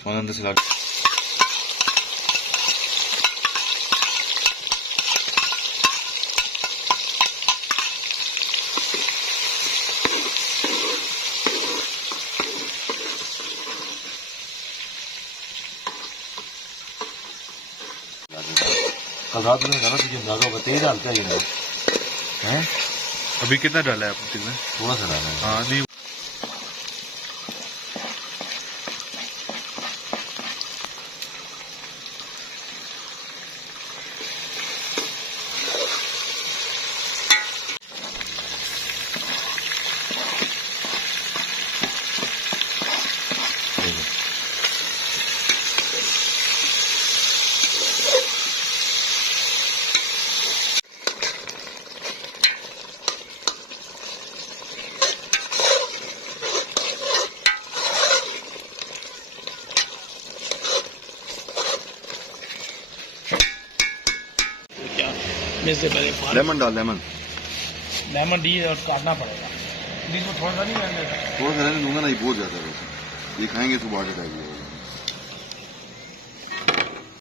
सोने अंदर से ला कल रात में गाना तुझे अंदाजा होगा तेज डालता है हैं। अभी कितना डाला है आपने में? थोड़ा सा डाला है। हाँ नहीं में से पहले लेमन डाल लेमन लेमन डी और काटना पड़ेगा। बीच में थोड़ा सा नहीं रहने देता। थोड़ा सा रहने दूंगा ना, ये बहुत ज्यादा है, ये खाएंगे तो बाहर जाएगी।